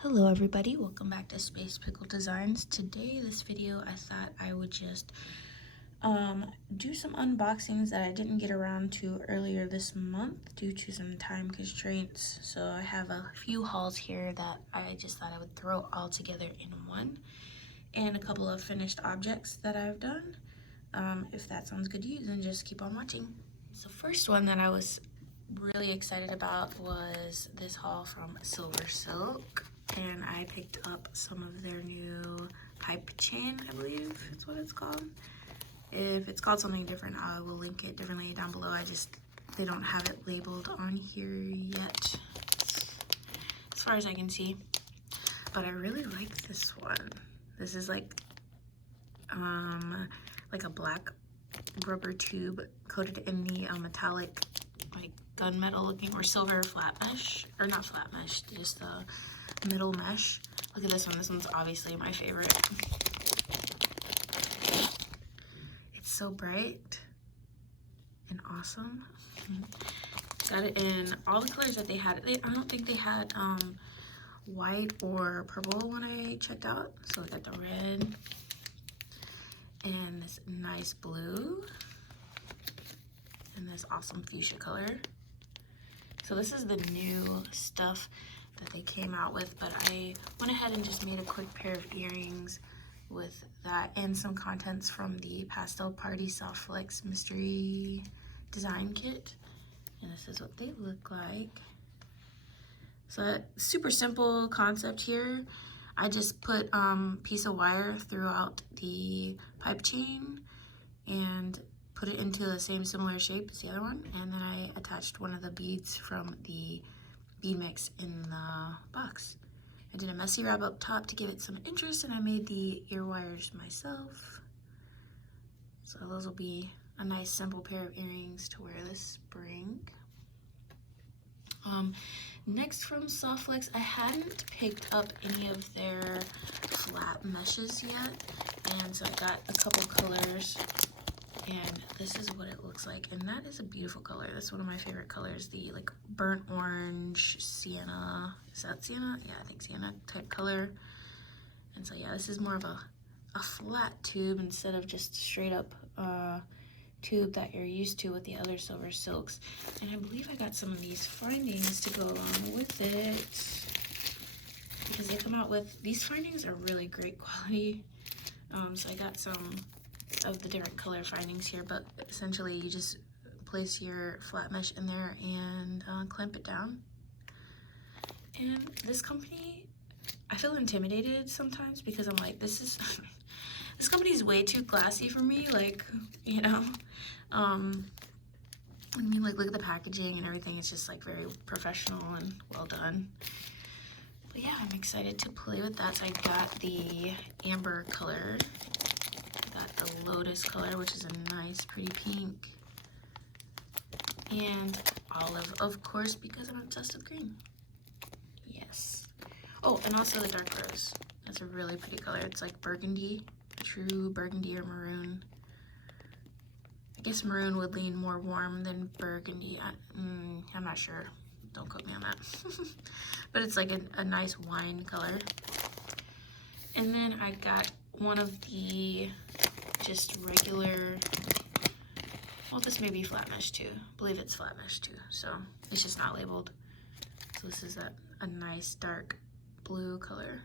Hello everybody, welcome back to Space Pickle Designs. Today, this video, I thought I would just do some unboxings that I didn't get around to earlier this month due to some time constraints. So I have a few hauls here that I just thought I would throw all together in one, and a couple of finished objects that I've done. If that sounds good to you, then just keep on watching. So first one that I was really excited about was this haul from Silversilk, and I picked up some of their new pipe chain, I believe is what it's called. If it's called something different, I will link it differently down below. They don't have it labeled on here yet, as far as I can see. But I really like this one. This is like a black rubber tube coated in the metallic, like gunmetal looking or silver flat mesh, or not flat mesh, just the middle mesh. Look at this one. This one's obviously my favorite. It's so bright and awesome. Got it in all the colors that they had. I don't think they had white or purple when I checked out. So I got the red and this nice blue and this awesome fuchsia color. So this is the new stuff that they came out with, but I went ahead and just made a quick pair of earrings with that and some contents from the Pastel Party Soft Flex Mystery Design Kit. And this is what they look like. So super simple concept here. I just put piece of wire throughout the pipe chain and put it into the same similar shape as the other one, and then I attached one of the beads from the bead mix in the box. I did a messy wrap up top to give it some interest, and I made the ear wires myself. So those will be a nice simple pair of earrings to wear this spring. Next from Soft Flex, I hadn't picked up any of their flat meshes yet, and so I got a couple colors, and this is what it looks like, and that is a beautiful color. That's one of my favorite colors, the like burnt orange sienna. Is that sienna? Yeah, I think sienna type color. And so yeah, this is more of a flat tube instead of just straight up tube that you're used to with the other Silversilks. And I believe I got some of these findings to go along with it, because they come out with, these findings are really great quality. So I got some of the different color findings here, but essentially you just place your flat mesh in there and clamp it down. And this company, I feel intimidated sometimes because I'm like, this is this company is way too classy for me, like, you know. I mean, like, look at the packaging and everything. It's just like very professional and well done. But yeah, I'm excited to play with that. So I got the amber color, got the lotus color, which is a nice pretty pink, and olive, of course, because I'm obsessed with green. Yes. Oh, and also the dark rose. That's a really pretty color. It's like burgundy, true burgundy or maroon. I guess maroon would lean more warm than burgundy. I'm not sure. Don't quote me on that. But it's like a nice wine color. And then I got one of the just regular, well, this may be flat mesh too. I believe it's flat mesh too, so it's just not labeled. So this is a nice dark blue color.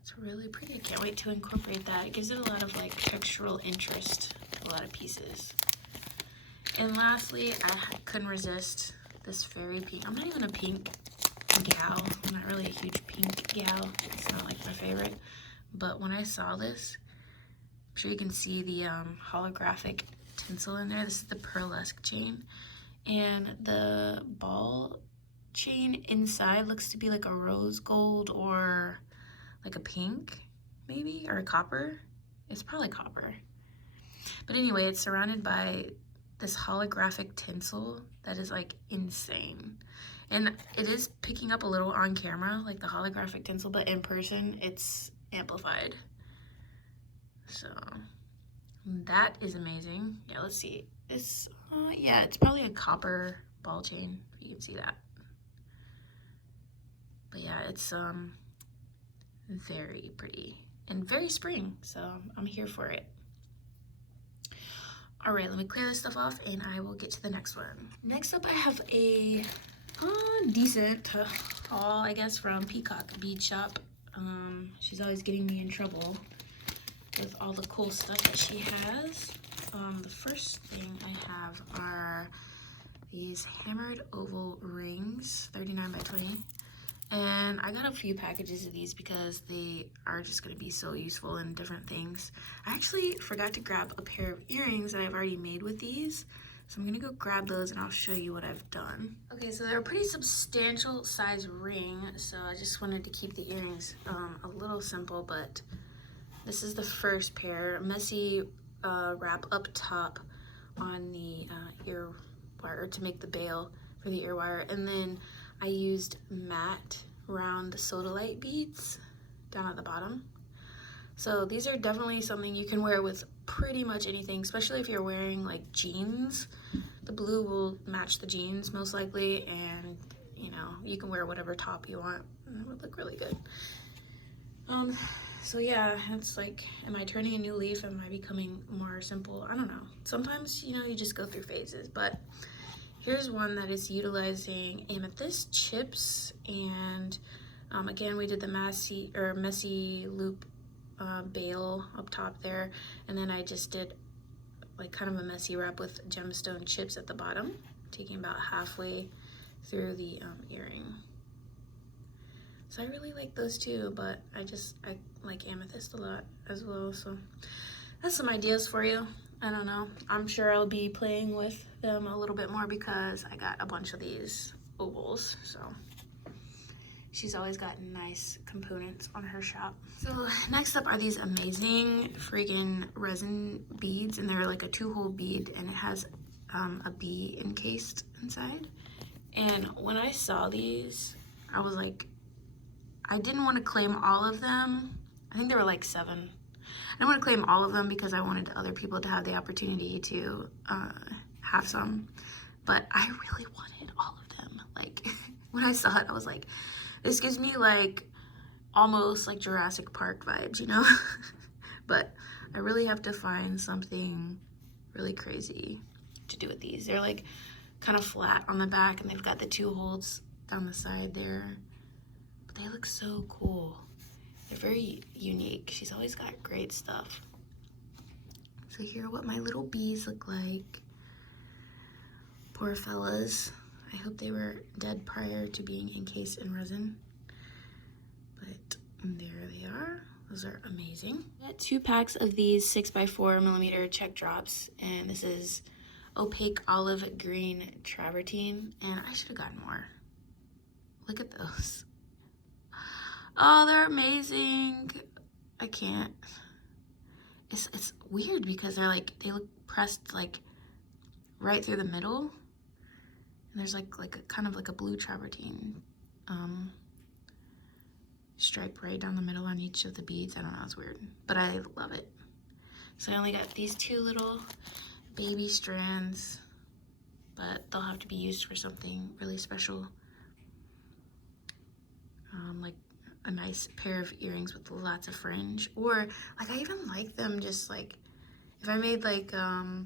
It's really pretty. I can't wait to incorporate that. It gives it a lot of like textural interest, a lot of pieces. And lastly, I couldn't resist this fairy pink. I'm not even a pink gal. I'm not really a huge pink gal. It's not like my favorite. But when I saw this, I'm sure you can see the holographic tinsel in there. This is the pearlesque chain. And the ball chain inside looks to be like a rose gold or like a pink, maybe, or a copper. It's probably copper. But anyway, it's surrounded by this holographic tinsel that is like insane. And it is picking up a little on camera, like the holographic tinsel, but in person, it's amplified. So that is amazing. Yeah, let's see. It's, yeah, it's probably a copper ball chain, if you can see that. But yeah, it's very pretty and very spring, so I'm here for it. All right, let me clear this stuff off and I will get to the next one. Next up, I have a decent haul, I guess, from Peacock Bead Shop. She's always getting me in trouble with all the cool stuff that she has. The first thing I have are these hammered oval rings, 39 by 20. And I got a few packages of these because they are just going to be so useful in different things. I actually forgot to grab a pair of earrings that I've already made with these. So I'm going to go grab those and I'll show you what I've done. Okay, so they're a pretty substantial size ring. So I just wanted to keep the earrings a little simple, but this is the first pair. Messy wrap up top on the ear wire to make the bail for the ear wire. And then I used matte round sodalite beads down at the bottom. So these are definitely something you can wear with pretty much anything, especially if you're wearing like jeans. The blue will match the jeans most likely, and you know, you can wear whatever top you want and it would look really good. So yeah, it's like, am I turning a new leaf? Am I becoming more simple? I don't know. Sometimes, you know, you just go through phases, but here's one that is utilizing amethyst chips, and again, we did the messy loop bail up top there, and then I just did like kind of a messy wrap with gemstone chips at the bottom, taking about halfway through the earring. So I really like those too, but I like amethyst a lot as well, so that's some ideas for you. I don't know. I'm sure I'll be playing with them a little bit more because I got a bunch of these ovals. So she's always got nice components on her shop. So next up are these amazing freaking resin beads, and they're like a 2-hole bead, and it has a bee encased inside. And when I saw these, I was like, I didn't want to claim all of them. I think there were like 7. I don't want to claim all of them because I wanted other people to have the opportunity to have some, but I really wanted all of them. Like, when I saw it, I was like, this gives me like almost like Jurassic Park vibes, you know? But I really have to find something really crazy to do with these. They're like kind of flat on the back, and they've got the 2 holes down the side there, but they look so cool. They're very unique. She's always got great stuff. So here are what my little bees look like. Poor fellas. I hope they were dead prior to being encased in resin. But there they are. Those are amazing. I got 2 packs of these 6x4mm check drops, and this is opaque olive green travertine, and I should have gotten more. Look at those. Oh, they're amazing. I can't. It's weird because they're like, they look pressed like right through the middle, and there's like a kind of like a blue travertine stripe right down the middle on each of the beads. I don't know, it's weird, but I love it. So I only got these 2 little baby strands, but they'll have to be used for something really special, like a nice pair of earrings with lots of fringe, or like I even like them just like if I made like a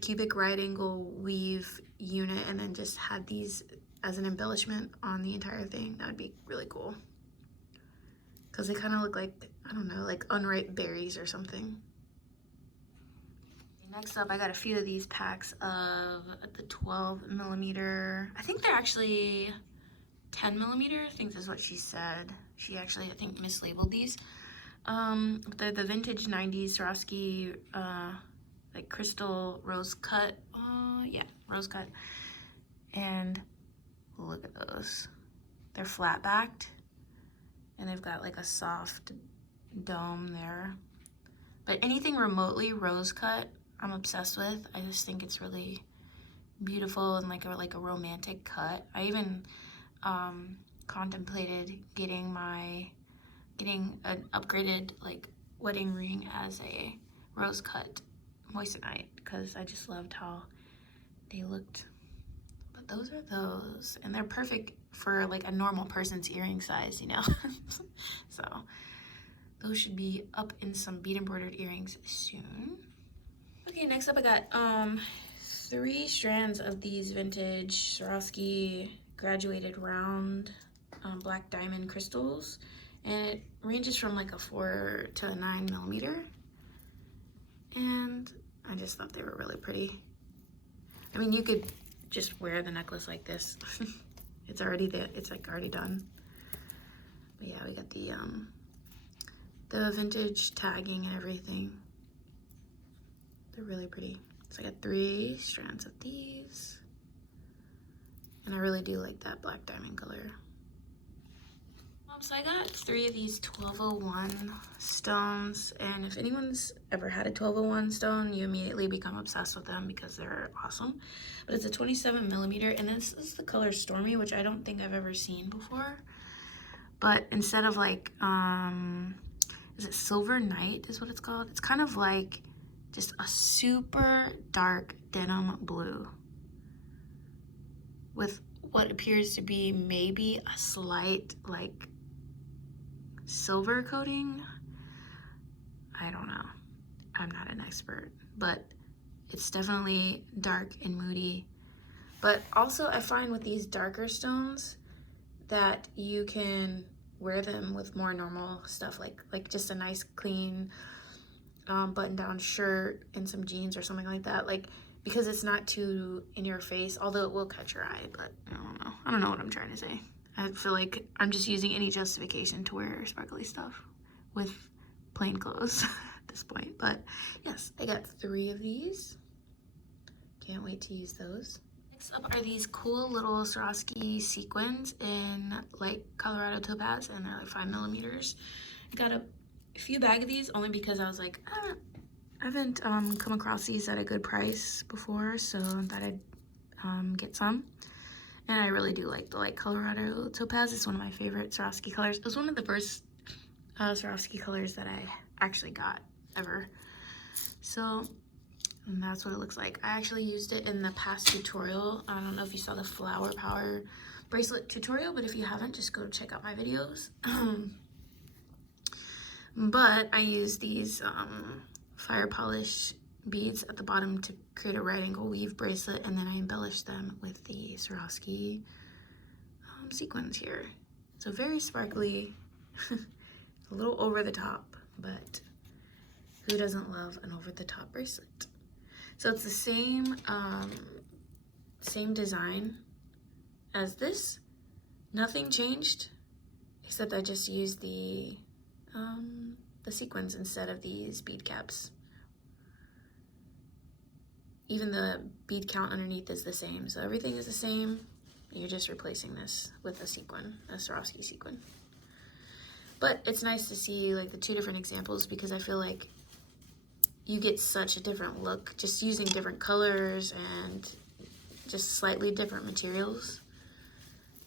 cubic right angle weave unit and then just had these as an embellishment on the entire thing. That would be really cool because they kind of look like, I don't know, like unripe berries or something. Next up, I got a few of these packs of the 12mm. I think they're actually 10mm. I think that's what she said. She actually, I think, mislabeled these. They're the vintage 90s Swarovski like crystal rose cut. Yeah, rose cut. And look at those. They're flat backed, and they've got like a soft dome there. But anything remotely rose cut, I'm obsessed with. I just think it's really beautiful and like a romantic cut. I even contemplated getting an upgraded like wedding ring as a rose cut moissanite because I just loved how they looked. But those are those. And they're perfect for like a normal person's earring size, you know? So those should be up in some bead embroidered earrings soon. Okay, next up I got 3 strands of these vintage Swarovski graduated round black diamond crystals. And it ranges from like a 4 to a 9 millimeter. And I just thought they were really pretty. I mean, you could just wear the necklace like this. It's already there. It's like already done. But yeah, we got the vintage tagging and everything. They're really pretty. So I got 3 strands of these. And I really do like that black diamond color. So I got 3 of these 1201 stones, and if anyone's ever had a 1201 stone, you immediately become obsessed with them because they're awesome. But it's a 27 millimeter, and this is the color Stormy, which I don't think I've ever seen before. But instead of like, is it Silver Night is what it's called? It's kind of like just a super dark denim blue with what appears to be maybe a slight like silver coating. I don't know. I'm not an expert, but it's definitely dark and moody. But also I find with these darker stones that you can wear them with more normal stuff, like just a nice clean button-down shirt and some jeans or something like that, like, because it's not too in your face, although it will catch your eye. But I don't know what I'm trying to say. I feel like I'm just using any justification to wear sparkly stuff with plain clothes at this point. But yes, I got 3 of these. Can't wait to use those. Next up are these cool little Swarovski sequins in light Colorado topaz, and they're like 5 millimeters. I got a few bag of these only because I was like, I haven't come across these at a good price before, so I thought I'd get some. And I really do like the light Colorado topaz. It's one of my favorite Swarovski colors. It was one of the first Swarovski colors that I actually got ever. So, and that's what it looks like. I actually used it in the past tutorial. I don't know if you saw the Flower Power bracelet tutorial, but if you haven't, just go check out my videos. But I used these fire polish beads at the bottom to create a right angle weave bracelet, and then I embellished them with the Swarovski sequins here. So very sparkly, a little over the top, but who doesn't love an over the top bracelet? So it's the same same design as this. Nothing changed, except I just used the sequins instead of these bead caps. Even the bead count underneath is the same, so everything is the same. You're just replacing this with a sequin, a Swarovski sequin. But it's nice to see like the 2 different examples, because I feel like you get such a different look just using different colors and just slightly different materials.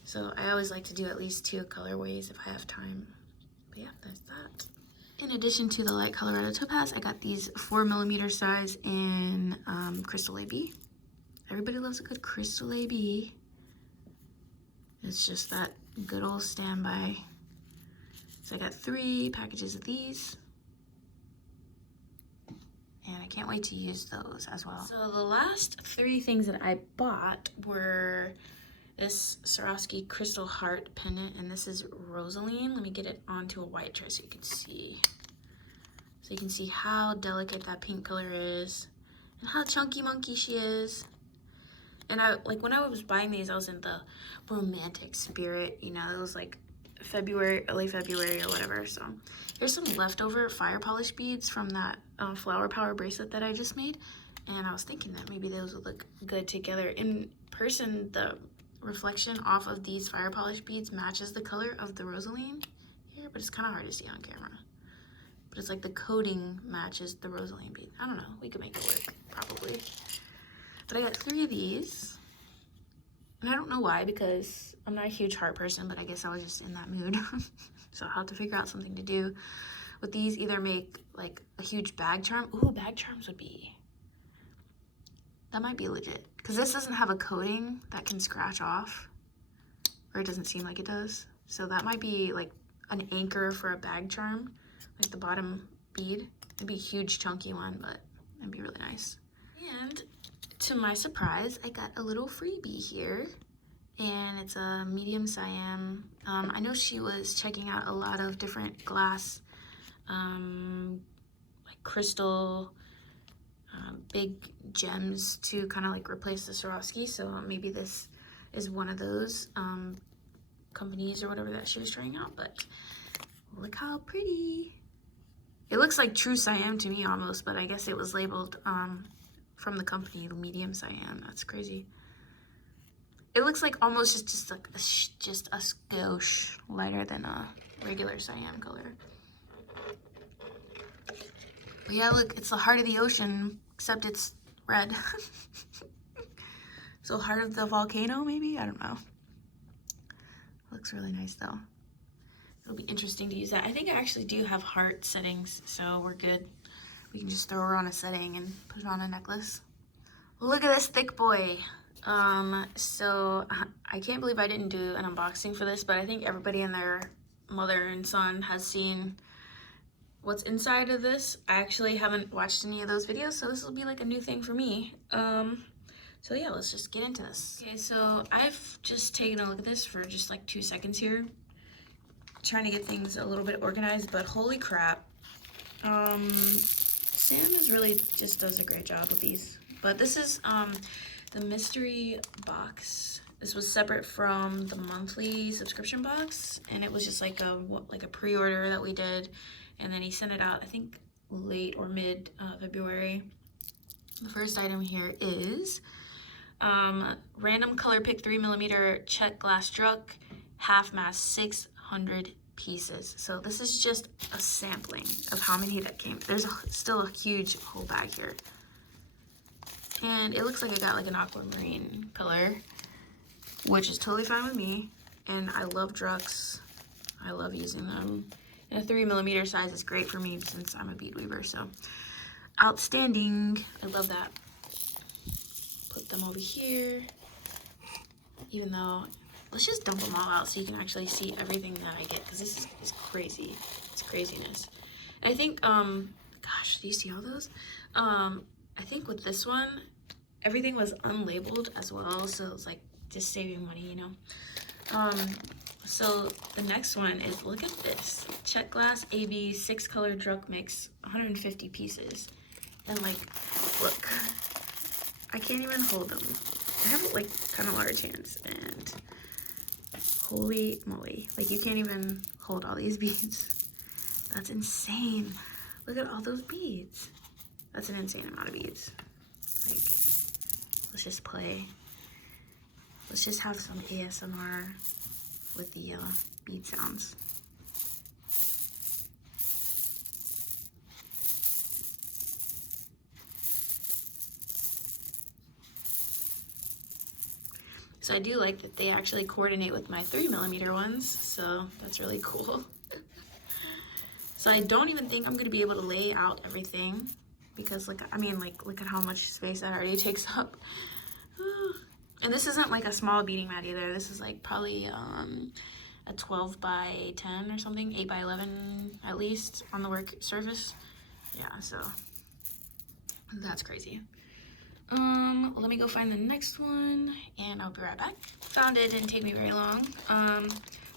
So I always like to do at least 2 colorways if I have time. But yeah, that's that. In addition to the light Colorado topaz, I got these 4 millimeter size in Crystal AB. Everybody loves a good Crystal AB. It's just that good old standby. So I got 3 packages of these. And I can't wait to use those as well. So the last 3 things that I bought were this Swarovski crystal heart pendant, and this is Rosaline. Let me get it onto a white tray so you can see. So you can see how delicate that pink color is and how chunky monkey she is. And I like when I was buying these, I was in the romantic spirit, you know, it was like February, early February or whatever. So here's some leftover fire polish beads from that Flower Power bracelet that I just made. And I was thinking that maybe those would look good together. In person, the reflection off of these fire polish beads matches the color of the Rosaline here, but it's kind of hard to see on camera. But it's like the coating matches the Rosaline bead. I don't know, we could make it work, probably. But I got 3 of these. And I don't know why, because I'm not a huge heart person, but I guess I was just in that mood. So I'll have to figure out something to do with these. Either make like a huge bag charm. Ooh, bag charms would be That might be legit. Because this doesn't have a coating that can scratch off. Or it doesn't seem like it does. So that might be like an anchor for a bag charm. Like the bottom bead. It'd be a huge chunky one, but it'd be really nice. And to my surprise, I got a little freebie here. And it's a medium cyan. I know she was checking out a lot of different glass, like crystal, big gems to kind of like replace the Swarovski. So maybe this is one of those companies or whatever that she was trying out. But look how pretty. It looks like true cyan to me almost, but I guess it was labeled from the company medium cyan. That's crazy. It looks like almost just like a skosh lighter than a regular cyan color. But yeah, look, it's the heart of the ocean, except it's red. So heart of the volcano, maybe? I don't know. Looks really nice though. It'll be interesting to use that. I think I actually do have heart settings, so we're good. We can just throw her on a setting and put it on a necklace. Look at this thick boy. So I can't believe I didn't do an unboxing for this, but I think everybody and their mother and son has seen what's inside of this. I actually haven't watched any of those videos, so this will be like a new thing for me. So yeah, let's just get into this. Okay, so I've just taken a look at this for just like 2 seconds here, trying to get things a little bit organized, but holy crap. Sam really just does a great job with these. But this is the mystery box. This was separate from the monthly subscription box, and it was just like a pre-order that we did, and then he sent it out I think late or mid February. The first item here is random color pick 3mm check glass truck, half mass, 600 pieces. So this is just a sampling of how many that came. There's still a huge whole bag here. And it looks like I got like an aquamarine color, which is totally fine with me. And I love drucks. I love using them. And a 3mm size is great for me since I'm a bead weaver, so outstanding. I love that. Put them over here. Even though, let's just dump them all out so you can actually see everything that I get, because this is crazy. It's craziness. And I think, gosh, do you see all those? I think with this one, everything was unlabeled as well, so it's like just saving money, you know. So the next one is, look at this, check glass AB 6-color druck mix, 150 pieces, and like, look, I can't even hold them. I have like kind of large hands, and holy moly, like you can't even hold all these beads. That's insane. Look at all those beads. That's an insane amount of beads. Like, let's just play. Let's just have some ASMR with the bead sounds. So I do like that they actually coordinate with my 3mm ones, so that's really cool. So I don't even think I'm gonna be able to lay out everything, because like, I mean, like, look at how much space that already takes up. And this isn't like a small beading mat either. This is like probably a 12 by 10 or something, 8 by 11 at least on the work surface. Yeah, so that's crazy. Let me go find the next one and I'll be right back. Found it, didn't take me very long.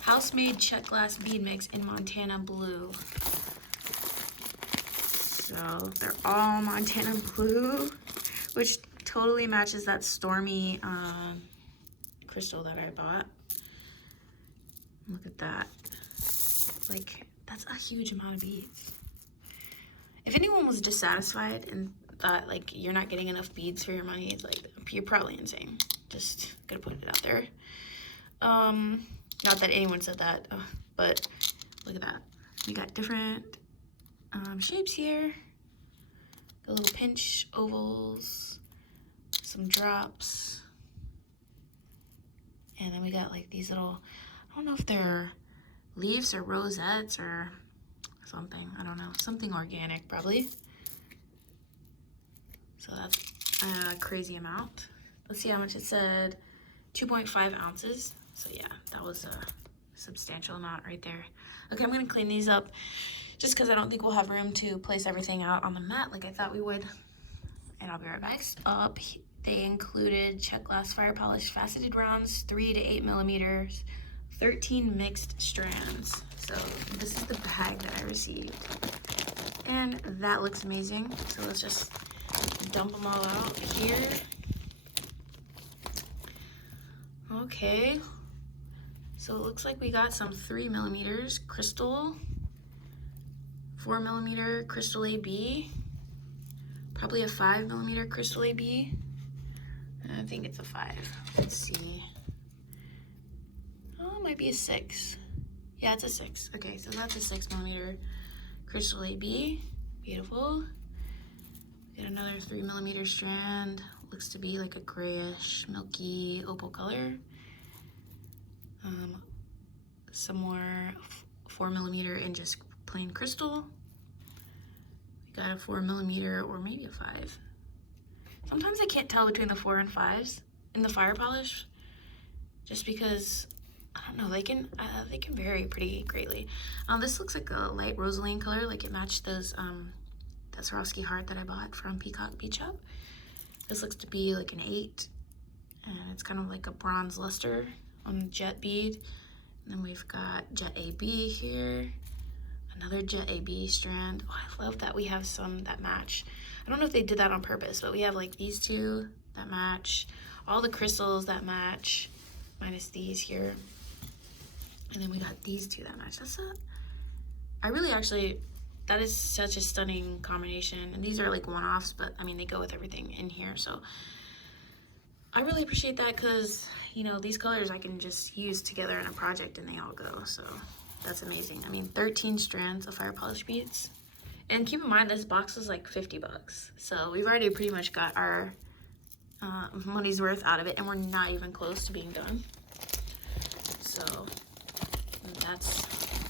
House-made check glass bead mix in Montana blue. So they're all Montana blue, which totally matches that stormy crystal that I bought. Look at that. Like, that's a huge amount of beads. If anyone was dissatisfied and thought like you're not getting enough beads for your money, like, you're probably insane. Just gonna put it out there. Not that anyone said that, but look at that. We got different shapes here. A little pinch ovals, some drops, and then we got like these little, I don't know if they're leaves or rosettes or something, I don't know, something organic probably. So a crazy amount. Let's see how much it said. 2.5 ounces. So yeah, that was a substantial amount right there. Okay, I'm gonna clean these up just because I don't think we'll have room to place everything out on the mat like I thought we would. And I'll be right back. Next up, they included check glass fire polish faceted rounds, 3 to 8 millimeters, 13 mixed strands. So this is the bag that I received. And that looks amazing. So let's just dump them all out here. Okay. So it looks like we got some 3 millimeters crystal, 4 millimeter crystal AB, probably a 5 millimeter crystal AB. I think it's a 5. Let's see. Oh, it might be a 6. Yeah, it's a 6. Okay, so that's a 6 millimeter crystal AB. Beautiful. Get another 3 millimeter strand. Looks to be like a grayish, milky opal color. Some more 4 millimeter in just plain crystal. We got a 4 millimeter or maybe a 5. Sometimes I can't tell between the 4 and 5s in the fire polish, just because I don't know, they can vary pretty greatly. This looks like a light rosaline color, like it matched those that Swarovski heart that I bought from Peacock Beach Shop. This looks to be like an 8, and it's kind of like a bronze luster on the jet bead. And then we've got jet AB here, another jet AB strand. Oh, I love that we have some that match. I don't know if they did that on purpose, but we have like these two that match, all the crystals that match, minus these here. And then we got these two that match. That is such a stunning combination. And these are like one-offs, but I mean, they go with everything in here. So I really appreciate that because, you know, these colors I can just use together in a project and they all go. So that's amazing. I mean, 13 strands of fire polish beads. And keep in mind, this box is like 50 bucks. So we've already pretty much got our money's worth out of it, and we're not even close to being done. So that's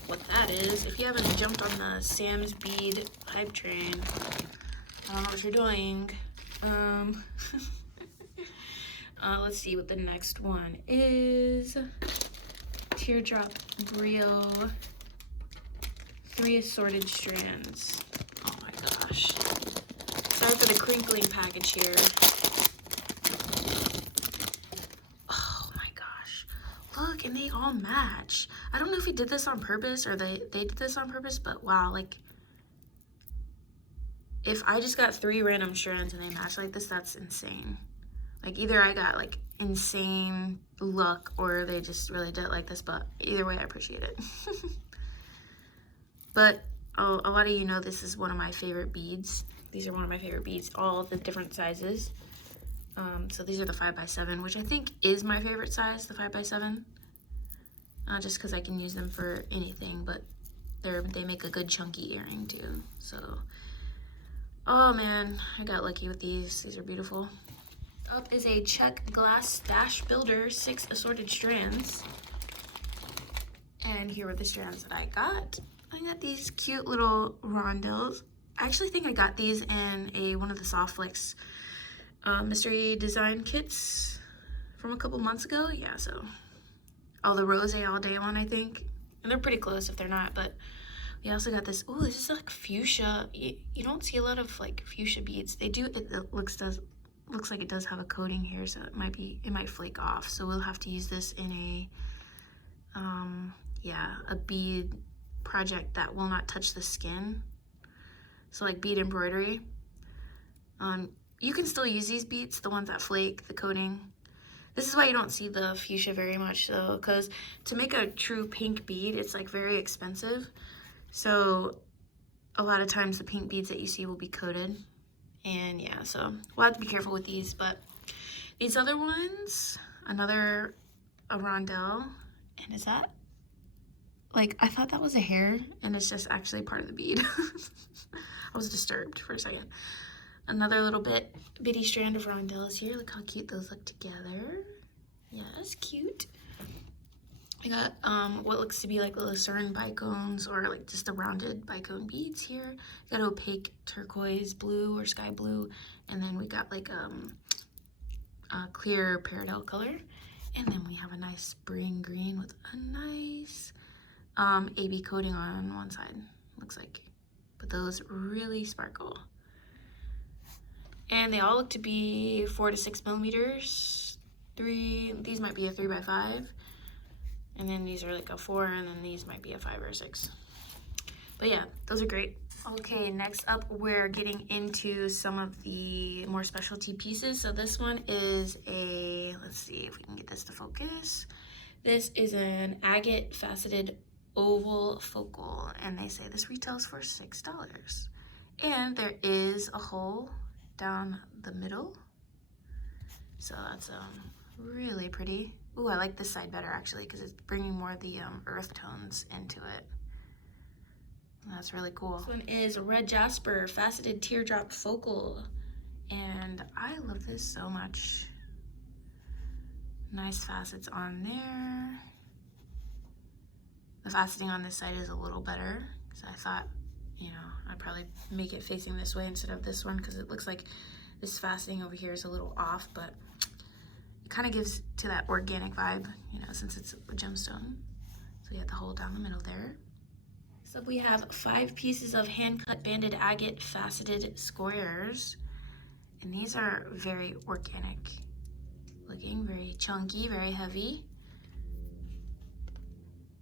what that is. If you haven't jumped on the Sam's Bead hype train, I don't know what you're doing. Let's see what the next one is. Teardrop Brio, 3 assorted strands. Oh my gosh. Sorry for the crinkling package here. Oh my gosh. Look, and they all match. I don't know if he did this on purpose or they did this on purpose, but wow, like, if I just got 3 random strands and they match like this, that's insane. Like, either I got like insane luck or they just really did it like this, but either way I appreciate it. But a lot of you know this is one of my favorite beads. These are one of my favorite beads, all the different sizes. So these are the 5x7, which I think is my favorite size, the 5x7. Just because I can use them for anything, but they make a good chunky earring too. So, oh man, I got lucky with these. These are beautiful. Up is a check glass stash builder, 6 assorted strands. And here were the strands that I got. I got these cute little rondelles. I actually think I got these in one of the Softflix mystery design kits from a couple months ago. Yeah, so the rose all day one, I think. And they're pretty close if they're not, but we also got this. Oh, this is like fuchsia. You don't see a lot of like fuchsia beads. They do. It looks like it does have a coating here, so it might flake off. So we'll have to use this in a bead project that will not touch the skin. So like bead embroidery. You can still use these beads, the ones that flake, the coating. This is why you don't see the fuchsia very much though, because to make a true pink bead, it's like very expensive. So a lot of times the pink beads that you see will be coated. And yeah, so we'll have to be careful with these. But these other ones, a rondelle, and is that, like, I thought that was a hair and it's just actually part of the bead. I was disturbed for a second. Another little bitty strand of rondelles here. Look how cute those look together. Yeah, that's cute. I got what looks to be like Lucerne bicones, or like just the rounded bicone beads here. Got opaque turquoise blue or sky blue, and then we got like a clear peridot color, and then we have a nice spring green with a nice AB coating on one side, looks like. But those really sparkle. And they all look to be 4 to 6 millimeters. These might be a 3x5. And then these are like a 4, and then these might be a 5 or 6. But yeah, those are great. Okay, next up we're getting into some of the more specialty pieces. So this one is a, let's see if we can get this to focus. This is an agate faceted oval focal, and they say this retails for $6. And there is a hole down the middle. So that's really pretty. Ooh, I like this side better actually because it's bringing more of the earth tones into it. That's really cool. This one is a red jasper faceted teardrop focal, and I love this so much. Nice facets on there. The faceting on this side is a little better because I thought, you know, I'd probably make it facing this way instead of this one because it looks like this faceting over here is a little off, but it kind of gives to that organic vibe, you know, since it's a gemstone. So you have the hole down the middle there. So we have 5 pieces of hand-cut banded agate faceted squares, and these are very organic looking, very chunky, very heavy.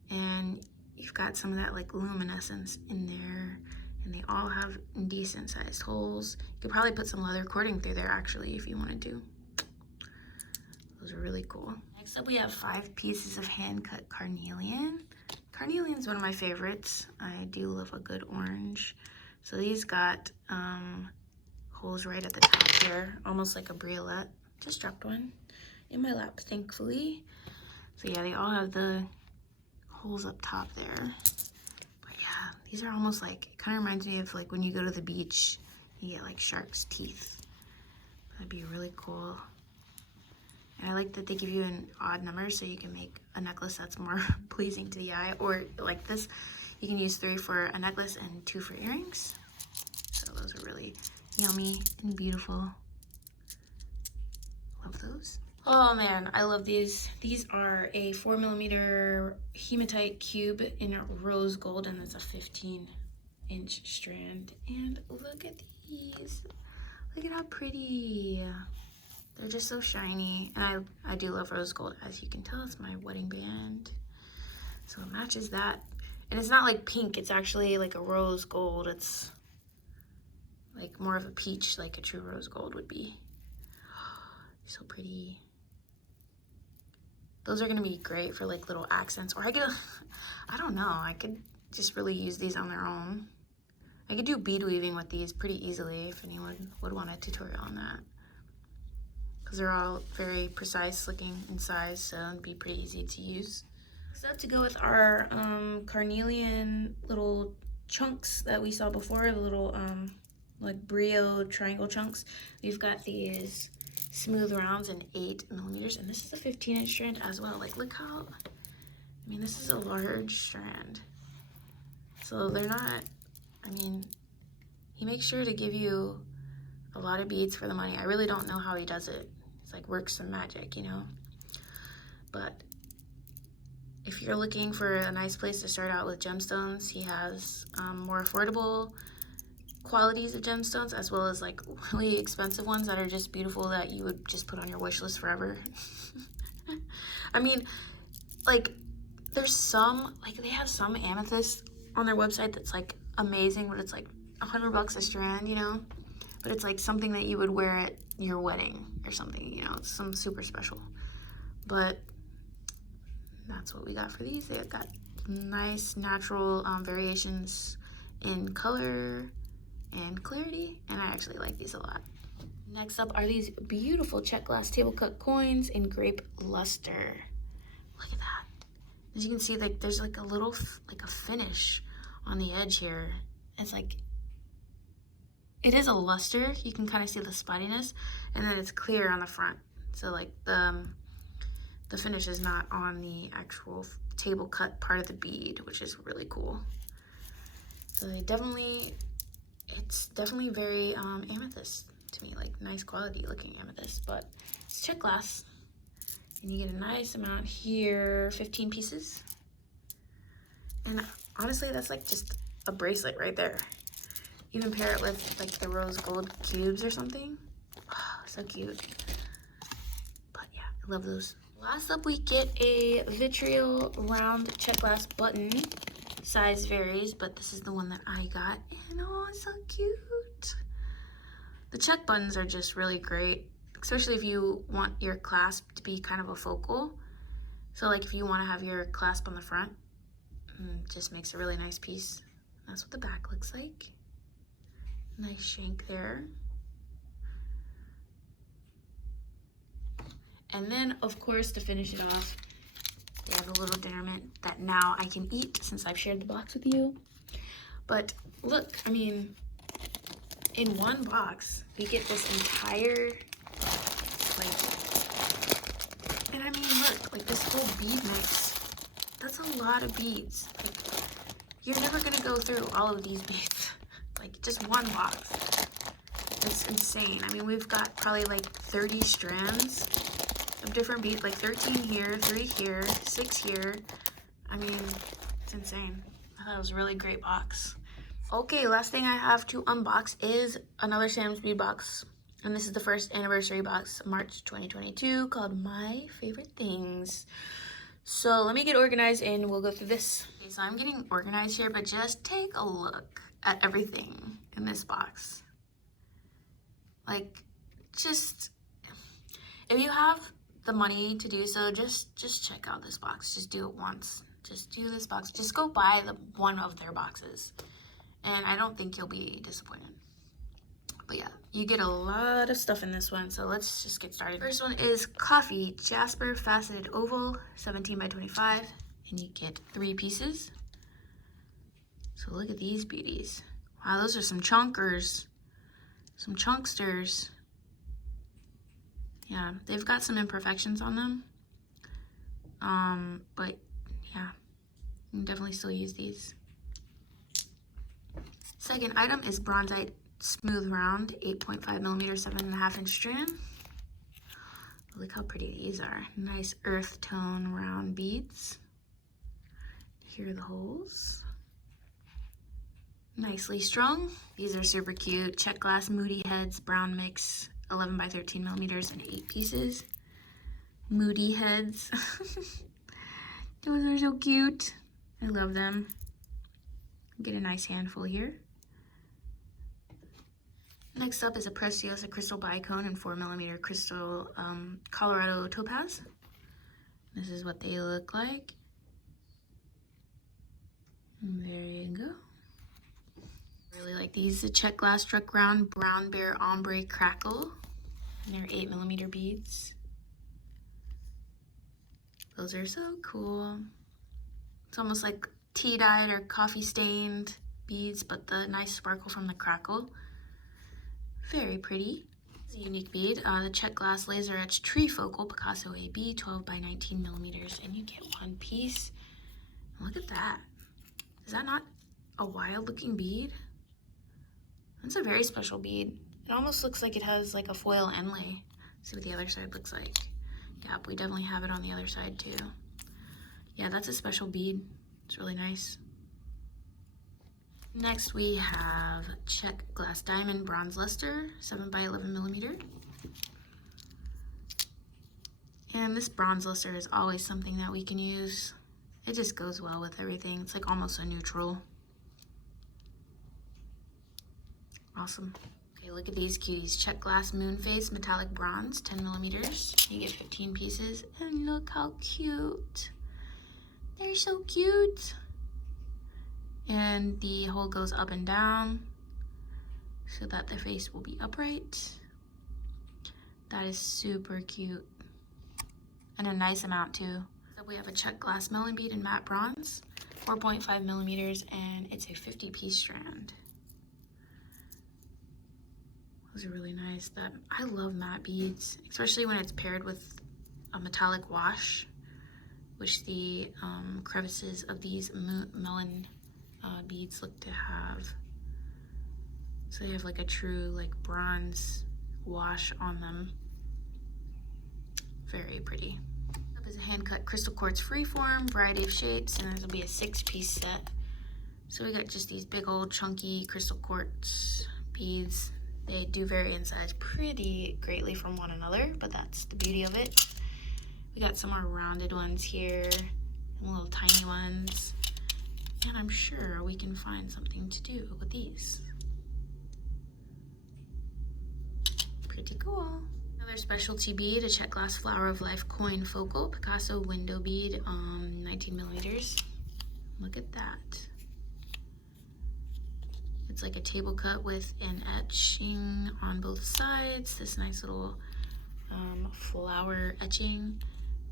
And you've got some of that like luminescence in there, and they all have decent sized holes. You could probably put some leather cording through there actually if you wanted to. Those are really cool. Next up we have 5 pieces of hand-cut carnelian. Carnelian is one of my favorites. I do love a good orange. So these got holes right at the top here, almost like a briolette. Just dropped one in my lap, thankfully. So yeah, they all have the holes up top there. But yeah, these are almost like, it kind of reminds me of like when you go to the beach, you get like shark's teeth. That'd be really cool. And I like that they give you an odd number so you can make a necklace that's more pleasing to the eye. Or like this, you can use 3 for a necklace and 2 for earrings. So those are really yummy and beautiful. Love those. Oh man, I love these. These are a 4mm hematite cube in rose gold, and it's a 15-inch strand. And look at these. Look at how pretty. They're just so shiny, and I do love rose gold. As you can tell, it's my wedding band, so it matches that. And it's not like pink, it's actually like a rose gold. It's like more of a peach, like a true rose gold would be. So pretty. Those are gonna be great for like little accents, or I don't know, I could just really use these on their own. I could do bead weaving with these pretty easily if anyone would want a tutorial on that, because they're all very precise looking in size, so it'd be pretty easy to use. So to go with our carnelian little chunks that we saw before, the little like brio triangle chunks, we've got these smooth rounds in 8mm, and this is a 15-inch strand as well. Like look how, I mean, this is a large strand. So they're not, I mean, he makes sure to give you a lot of beads for the money. I really don't know how he does it. It's like works some magic, you know? But if you're looking for a nice place to start out with gemstones, he has more affordable qualities of gemstones, as well as like really expensive ones that are just beautiful that you would just put on your wish list forever. I mean, like there's some, like they have some amethyst on their website that's like amazing, but it's like $100 a strand, you know? But it's like something that you would wear at your wedding or something, you know, it's some super special. But that's what we got for these. They got nice natural variations in color and clarity, and I actually like these a lot. Next up are these beautiful check glass table cut coins in grape luster. Look at that. As you can see, like there's like a little like a finish on the edge here. It's like, it is a luster. You can kind of see the spottiness, and then it's clear on the front. So like the the finish is not on the actual table cut part of the bead, which is really cool. So it's definitely very amethyst to me, like nice quality looking amethyst, but it's check glass. And you get a nice amount here, 15 pieces. And honestly, that's like just a bracelet right there. Even pair it with like the rose gold cubes or something. Oh, so cute. But yeah, I love those. Last up, we get a vitriol round check glass button. Size varies, but this is the one that I got. And oh, it's so cute. The check buttons are just really great, especially if you want your clasp to be kind of a focal. So like if you want to have your clasp on the front, it just makes a really nice piece. That's what the back looks like. Nice shank there. And then, of course, to finish it off, they have a little dinner mint that now I can eat since I've shared the box with you. But look, I mean, in one box, we get this entire, like, and I mean, look, like this whole bead mix, that's a lot of beads. Like, you're never gonna go through all of these beads. Like, just one box. It's insane. I mean, we've got probably like 30 strands of different beads, like 13 here, 3 here, 6 here. I mean, it's insane. I thought it was a really great box. Okay, last thing I have to unbox is another Sam's Bead box. And this is the first anniversary box, March 2022, called My Favorite Things. So let me get organized and we'll go through this. Okay, so I'm getting organized here, but just take a look at everything in this box. Like, just, if you have the money to do so, just check out this box. Just do it once. Just do this box. Just go buy one of their boxes. And I don't think you'll be disappointed. But yeah, you get a lot of stuff in this one, so let's just get started. First one is Coffee Jasper Faceted Oval, 17 by 25, and you get 3 pieces. So look at these beauties. Wow, those are some chunkers, some chunksters. Yeah, they've got some imperfections on them, but yeah, you can definitely still use these. Second item is Bronzite Smooth Round, 8.5 millimeter, 7.5 inch strand. Look how pretty these are. Nice earth tone round beads. Here are the holes. Nicely strung. These are super cute. Check glass Moody Heads brown mix, 11 by 13 millimeters and 8 pieces. Moody Heads. Those are so cute. I love them. Get a nice handful here. Next up is a Preciosa Crystal Bicone and 4 millimeter crystal Colorado Topaz. This is what they look like. And there you go. Really like these. The check glass struck round brown bear ombre crackle. And they're 8 millimeter beads. Those are so cool. It's almost like tea dyed or coffee stained beads, but the nice sparkle from the crackle. Very pretty. It's a unique bead. The check glass laser etched trifocal Picasso AB, 12 by 19 millimeters, and you get 1 piece. Look at that. Is that not a wild looking bead? That's a very special bead. It almost looks like it has like a foil inlay. See what the other side looks like. Yep, we definitely have it on the other side too. Yeah, that's a special bead. It's really nice. Next we have check glass diamond bronze luster, 7 by 11 millimeter. And this bronze luster is always something that we can use. It just goes well with everything. It's like almost a neutral. Awesome. Okay, look at these cuties. Check glass moon face metallic bronze, 10 millimeters. You get 15 pieces. And look how cute. They're so cute. And the hole goes up and down so that the face will be upright. That is super cute. And a nice amount too. So we have a check glass melon bead in matte bronze, 4.5 millimeters, and it's a 50 piece strand. Those are really nice. I love matte beads, especially when it's paired with a metallic wash, which the crevices of these melon beads look to have. So they have like a true like bronze wash on them. Very pretty. Up is a hand cut crystal quartz freeform, variety of shapes, and this will be a 6-piece set. So we got just these big old chunky crystal quartz beads. They do vary in size pretty greatly from one another, but that's the beauty of it. We got some more rounded ones here, and little tiny ones, and I'm sure we can find something to do with these. Pretty cool. Another specialty bead, a check glass flower of life coin focal Picasso window bead, 19 millimeters. Look at that. It's like a table cut with an etching on both sides. This nice little flower etching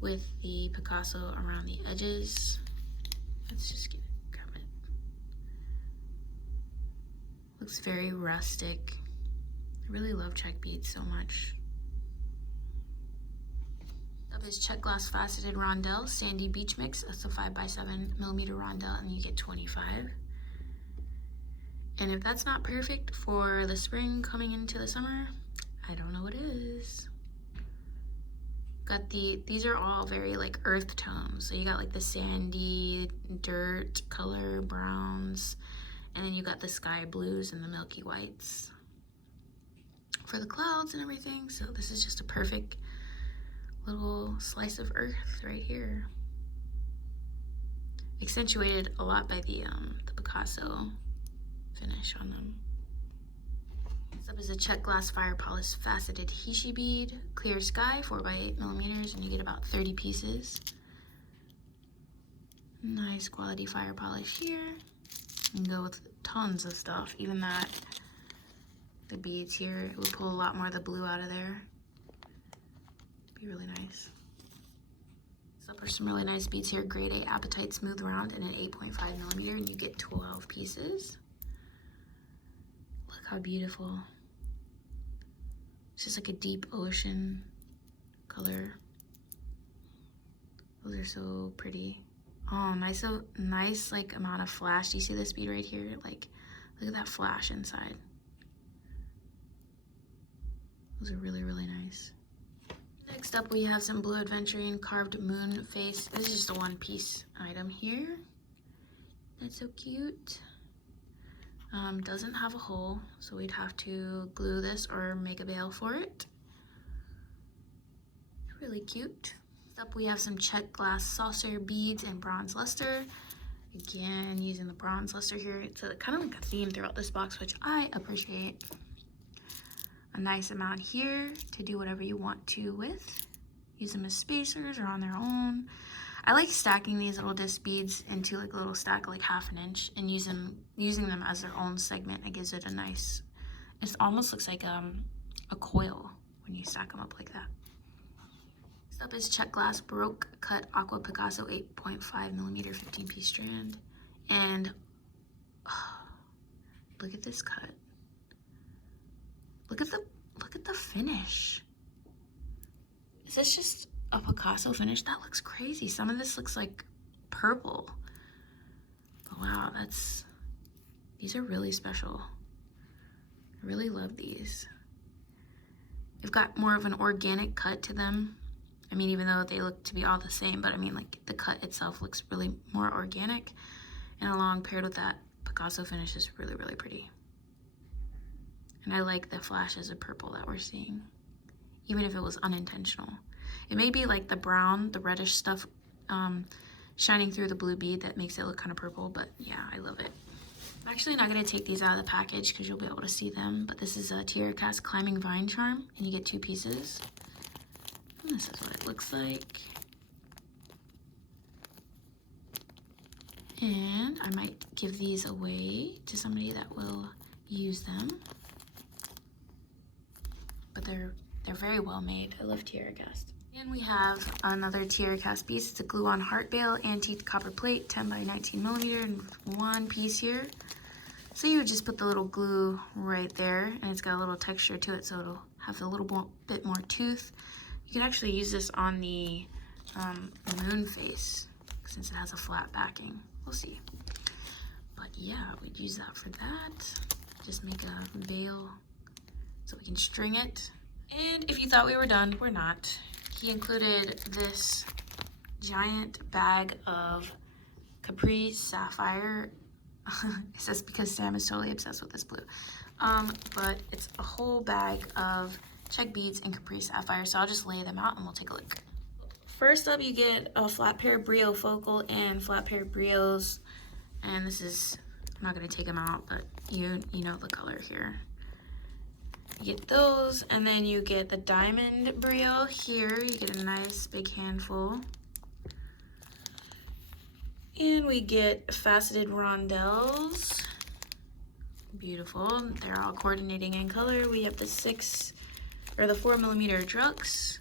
with the Picasso around the edges. Let's just grab it. Looks very rustic. I really love check beads so much. Up is check glass faceted rondelle, sandy beach mix. That's a 5x7 millimeter rondelle, and you get 25. And if that's not perfect for the spring coming into the summer, I don't know what is. Got these are all very like earth tones. So you got like the sandy, dirt color, browns, and then you got the sky blues and the milky whites for the clouds and everything. So this is just a perfect little slice of earth right here. Accentuated a lot by the Picasso finish on them. This up is a check glass fire polish faceted Hishi bead, clear sky, 4x8 millimeters, and you get about 30 pieces. Nice quality fire polish here. You can go with tons of stuff. Even that, the beads here, it would pull a lot more of the blue out of there. Be really nice. So for some really nice beads here, grade A apatite smooth round and an 8.5 millimeter, and you get 12 pieces. Look how beautiful. It's just like a deep ocean color. Those are so pretty. Oh, nice like amount of flash. Do you see this bead right here? Like, look at that flash inside. Those are really, really nice. Next up, we have some Blue Adventuring carved moon face. This is just a 1-piece item here. That's so cute. Doesn't have a hole, so we'd have to glue this or make a bail for it. Really cute. Next up, we have some check glass saucer beads and bronze luster. Again, using the bronze luster here. It's kind of like a theme throughout this box, which I appreciate. A nice amount here to do whatever you want to with. Use them as spacers or on their own. I like stacking these little disc beads into like a little stack, like 1/2 inch, and using them as their own segment. It gives it a nice, it almost looks like a coil when you stack them up like that. Next up is check glass Baroque cut Aqua Picasso 8.5 millimeter 15-piece strand. And oh, look at this cut. Look at the finish. Is this just a Picasso finish? That looks crazy. Some of this looks like purple. But wow, these are really special. I really love these. They've got more of an organic cut to them. I mean, even though they look to be all the same, but I mean, like, the cut itself looks really more organic, and along paired with that Picasso finish is really, really pretty. And I like the flashes of purple that we're seeing, even if it was unintentional. It may be like the brown, the reddish stuff shining through the blue bead that makes it look kind of purple, but yeah, I love it. I'm actually not gonna take these out of the package because you'll be able to see them, but this is a Tiara Cast Climbing Vine Charm, and you get 2 pieces. And this is what it looks like. And I might give these away to somebody that will use them. But they're very well made. I love Tiara Cast. And we have another Tiara Cast piece. It's a glue-on heart bail, antique copper plate, 10 by 19 millimeter, and 1 piece here. So you would just put the little glue right there, and it's got a little texture to it, so it'll have a little bit more tooth You can actually use this on the moon face since it has a flat backing. We'll see. But yeah, we'd use that for that. Just make a veil so we can string it. And if you thought we were done, we're not. He included this giant bag of Capri Sapphire. It says because Sam is totally obsessed with this blue. But it's a whole bag of check beads and Capri Sapphire. So I'll just lay them out and we'll take a look. First up, you get a flat pair of brio focal and flat pair of brios. And this is, I'm not gonna take them out, but you know the color here. You get those, and then you get the diamond brio here. You get a nice big handful. And we get faceted rondelles. Beautiful. They're all coordinating in color. We have the 4mm Drux.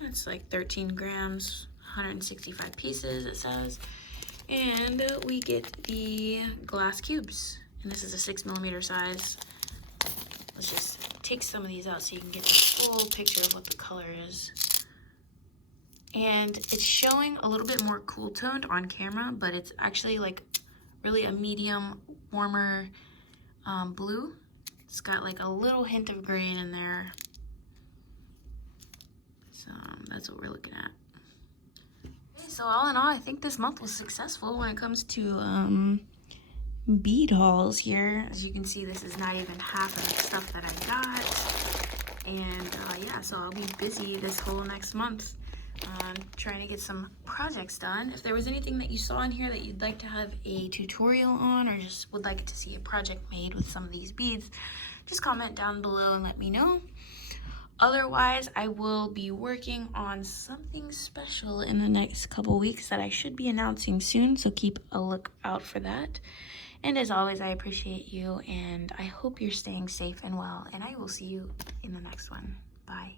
That's like 13 grams, 165 pieces, it says. And we get the glass cubes. And this is a 6mm size. Let's just take some of these out so you can get the full picture of what the color is. And it's showing a little bit more cool toned on camera, but it's actually like really a medium, warmer blue. It's got like a little hint of green in there. So that's what we're looking at. Okay, so all in all, I think this month was successful when it comes to bead hauls here. As you can see, this is not even half of the stuff that I got. And yeah, so I'll be busy this whole next month trying to get some projects done. If there was anything that you saw in here that you'd like to have a tutorial on, or just would like to see a project made with some of these beads, just comment down below and let me know. Otherwise, I will be working on something special in the next couple weeks that I should be announcing soon, so keep a look out for that. And as always, I appreciate you, and I hope you're staying safe and well, and I will see you in the next one. Bye.